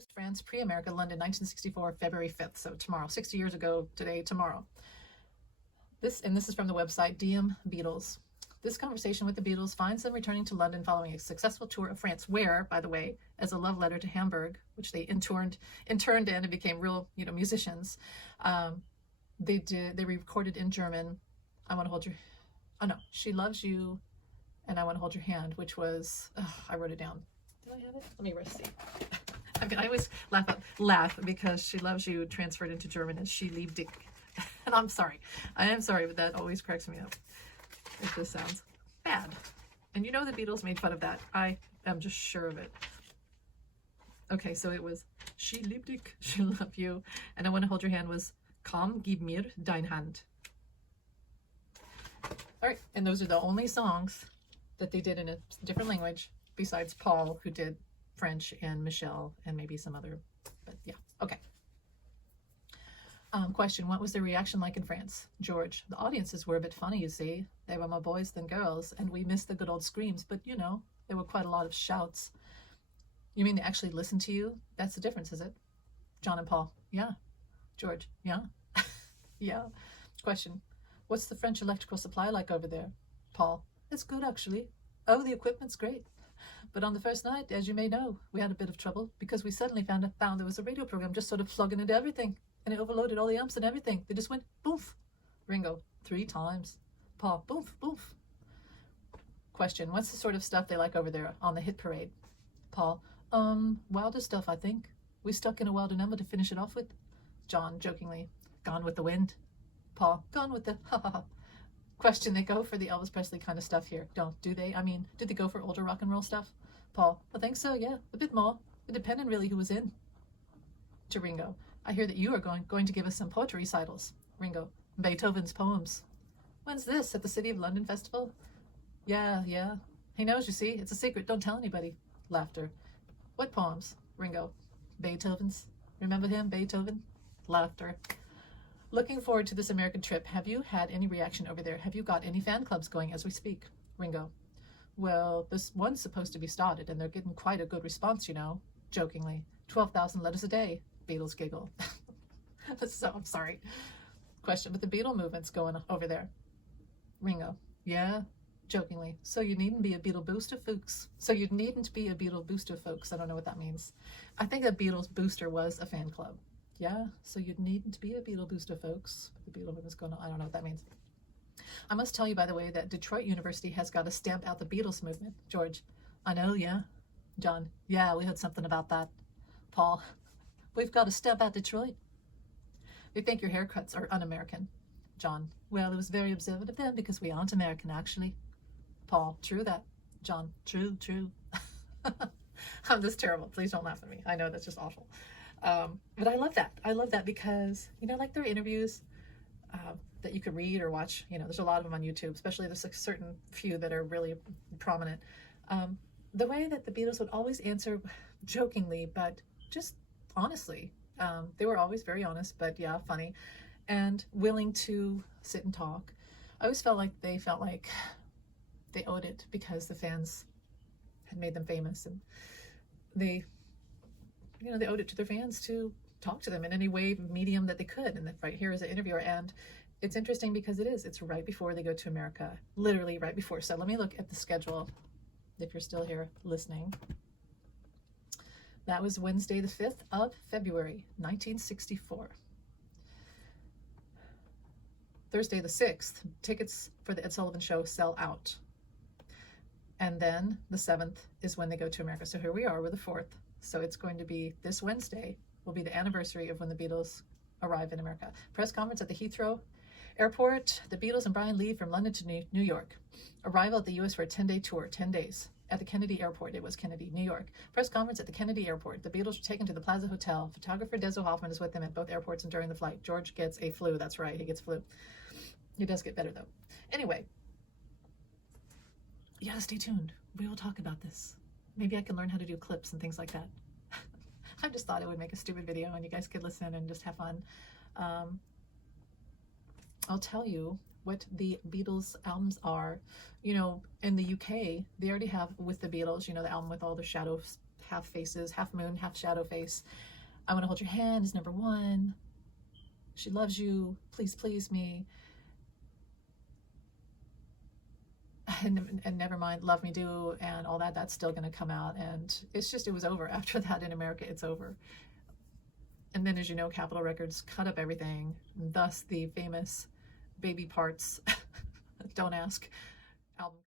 Post-France, Pre-America, London, 1964, February 5th. So tomorrow, 60 years ago, today, tomorrow. This is from the website DM Beatles. This conversation with the Beatles finds them returning to London following a successful tour of France, where, by the way, as a love letter to Hamburg, which they interned in and became real, musicians, they recorded in German, I want to hold your, oh no, She Loves You, and I Want to Hold Your Hand, which was, I wrote it down. Did I have it? Let me see. I always laugh because She Loves You transferred into German as She liebt dich. And I'm sorry. I am sorry, but that always cracks me up. It just sounds bad. And the Beatles made fun of that. I am just sure of it. Okay, so it was She liebt dich, She love you, and I Want to Hold Your Hand was Komm, gib mir dein Hand. All right, and those are the only songs that they did in a different language besides Paul, who did French, and Michelle, and maybe some other, but yeah, okay. Question, what was the reaction like in France? George, the audiences were a bit funny, you see. They were more boys than girls, and we missed the good old screams, but there were quite a lot of shouts. You mean they actually listened to you? That's the difference, is it? John and Paul, yeah. George, yeah. Yeah. Question, what's the French electrical supply like over there? Paul, it's good actually. Oh, the equipment's great. But on the first night, as you may know, we had a bit of trouble because we suddenly found there was a radio program just sort of plugging into everything, and it overloaded all the amps and everything. They just went boof. Ringo, 3 times. Paul, boof, boof. Question, what's the sort of stuff they like over there on the hit parade? Paul, wilder stuff, I think. We stuck in a wilder number to finish it off with. John, jokingly, Gone with the Wind. Paul, Gone with the ha ha ha. Question, they go for the Elvis Presley kind of stuff here, do they? I mean, did they go for older rock and roll stuff? Paul, I think so, yeah, a bit more. It depended really who was in. To Ringo, I hear that you are going to give us some poetry recitals. Ringo, Beethoven's poems. When's this, at the City of London Festival? Yeah. He knows, you see, it's a secret, don't tell anybody. Laughter. What poems? Ringo, Beethoven's. Remember him, Beethoven? Laughter. Looking forward to this American trip. Have you had any reaction over there? Have you got any fan clubs going as we speak? Ringo, well, this one's supposed to be started, and they're getting quite a good response, Jokingly, 12,000 letters a day. Beatles giggle. So, I'm sorry. Question, but the Beatle movement's going over there. Ringo, yeah. Jokingly, so you needn't be a Beatle booster, folks. I don't know what that means. I think a Beatles booster was a fan club. Yeah, so you needn't be a Beatle booster, folks. The Beatle movement's going on. I don't know what that means. I must tell you, by the way, that Detroit University has got to stamp out the Beatles movement. George, I know, yeah. John, yeah, we heard something about that. Paul, we've got to stamp out Detroit. They think your haircuts are un-American. John, well, it was very observant of them because we aren't American, actually. Paul, true that. John, true. I'm just terrible. Please don't laugh at me. I know that's just awful. But I love that. I love that because, like their interviews that you could read or watch, there's a lot of them on YouTube, especially there's a certain few that are really prominent. The way that the Beatles would always answer jokingly, but just honestly. They were always very honest, but yeah, funny and willing to sit and talk. I always felt like they owed it because the fans had made them famous, and they owed it to their fans to talk to them in any way, medium that they could. And right here is an interviewer. And it's interesting because it's right before they go to America, literally right before. So let me look at the schedule if you're still here listening. That was Wednesday, the 5th of February, 1964. Thursday, the 6th, tickets for the Ed Sullivan Show sell out. And then the 7th is when they go to America. So here we are, we're the 4th. So it's going to be this Wednesday will be the anniversary of when the Beatles arrive in America. Press conference at the Heathrow Airport. The Beatles and Brian leave from London to New York. Arrival at the U.S. for a 10-day tour, 10 days. At the Kennedy Airport, it was Kennedy, New York. Press conference at the Kennedy Airport. The Beatles are taken to the Plaza Hotel. Photographer Deso Hoffman is with them at both airports and during the flight. George gets a flu. That's right, he gets flu. He does get better though. Anyway, yeah, stay tuned. We will talk about this. Maybe I can learn how to do clips and things like that. I just thought I would make a stupid video and you guys could listen and just have fun. I'll tell you what the Beatles albums are. In the UK, they already have With the Beatles, the album with all the shadow half faces, half moon, half shadow face. I Want to Hold Your Hand is number 1. She Loves You, Please Please Me, and Nevermind, Love Me Do, and all that. That's still going to come out, and it's just, it was over. After that in America, it's over. And then, as you know, Capitol Records cut up everything, thus the famous Baby Parts Don't Ask album.